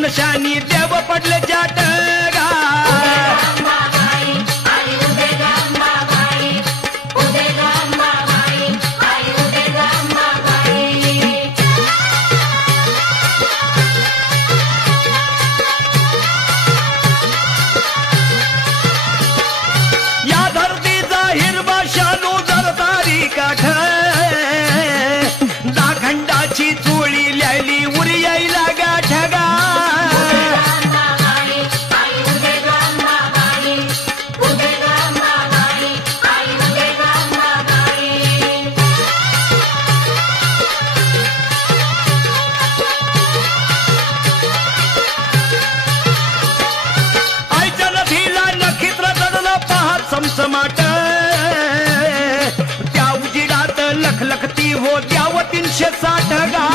घेऊन शानी देव पडले जाटगा या धरतीचा हिरवा शालू जरदारी काठ दाखंडाची चोळी ल्याली उरी यायला गाठगा आईच्या नदीला नक्षत्र चढलं पाहत समसमाट त्या उजिडात लखलखती हो द्याव 360 गा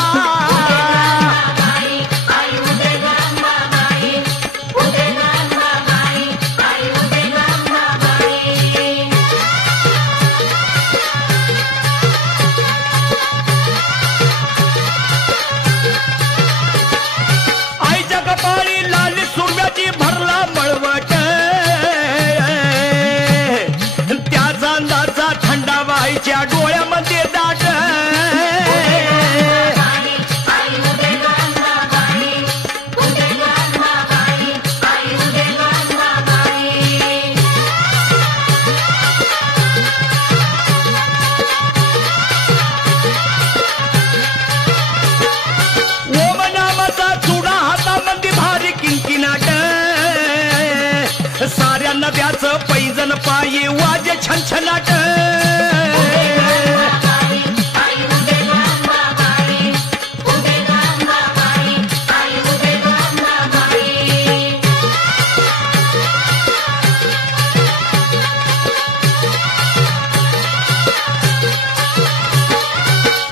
आईच्या कपाळी लाली सुरम्याची भरला मळवट त्या चांदाचा थंडावा आईच्या डोळ्यामध्ये दाट ओम नामाचा चुडा हातामध्ये भारी किंकिनाट साऱ्या नद्याचं पैजन पायी वाजे छनछनाट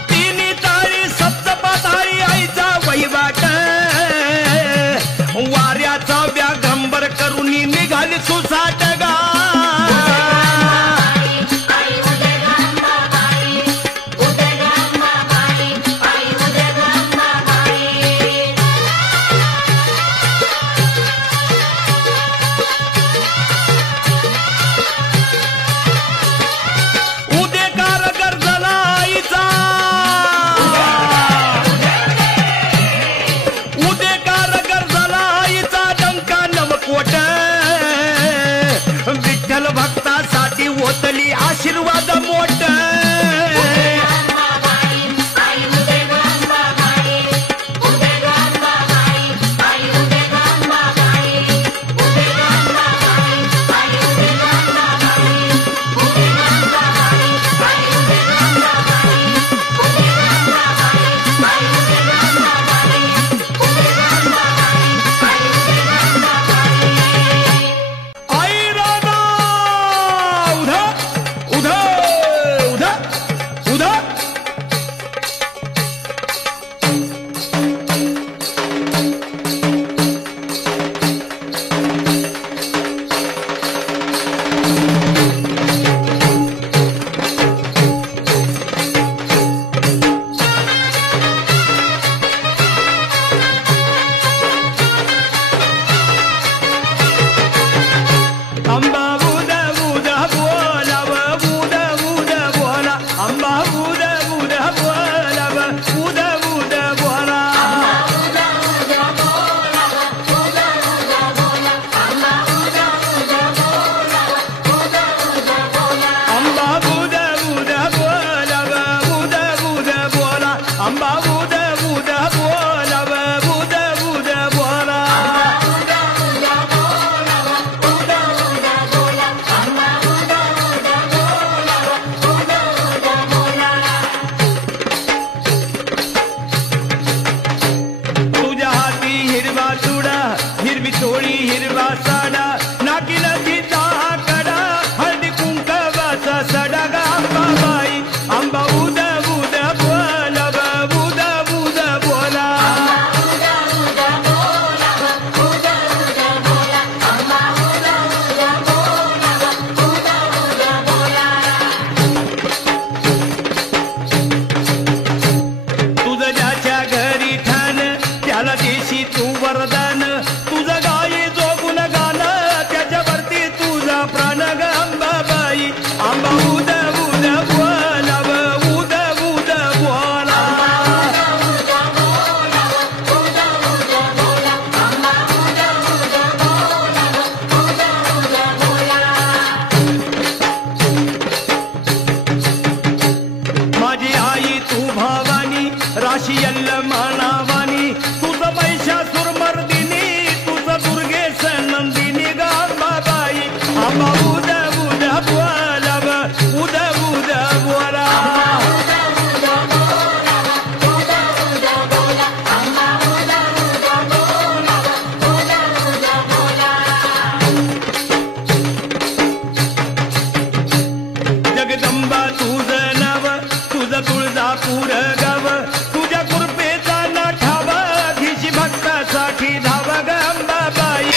तिन्ही ताळी सप्तपाताळी आईचा वहिवाट वाऱ्याचा व्याघंबर करून निघाली सुसाट गा ताई तू भवानी राशियल मानावानी तुझं महिषासुर मर्दिनी तुझं दुर्गेश नंदिनी गाबाई आंबा उद्या उद्या बोला उद्या उद्या बोला जगदंबा तुझं नाव तुझं तुळजापूर गाव तुझ्या कृपेचा ना ठाव घिशी भक्तासाठी धाव गंबाबाई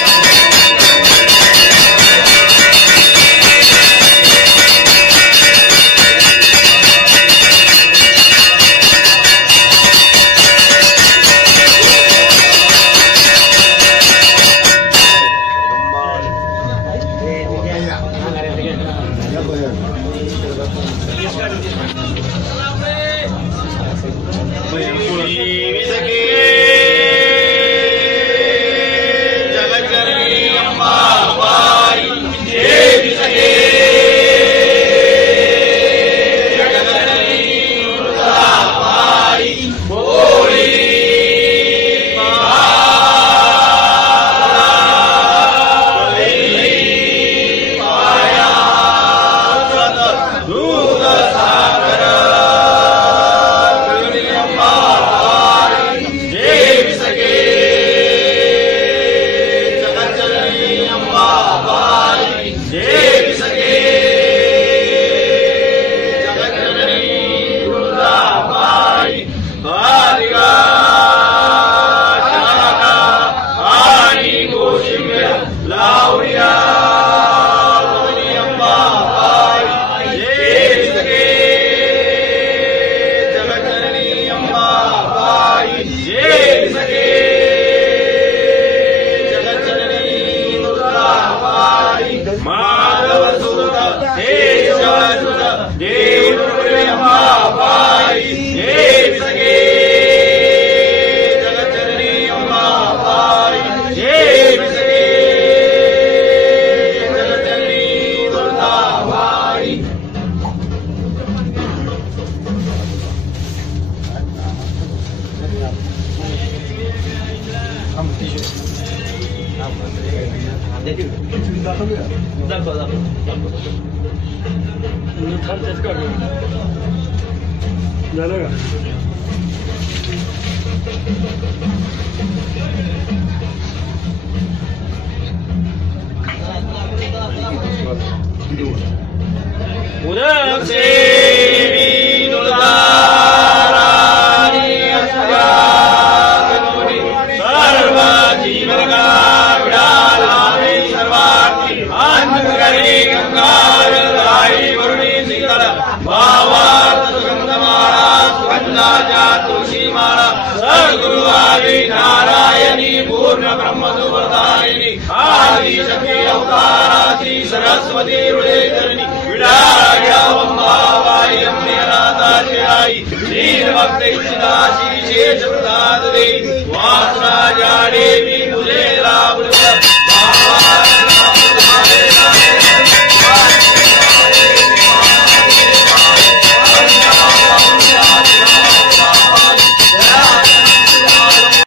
वासना देवी मुझे लाभ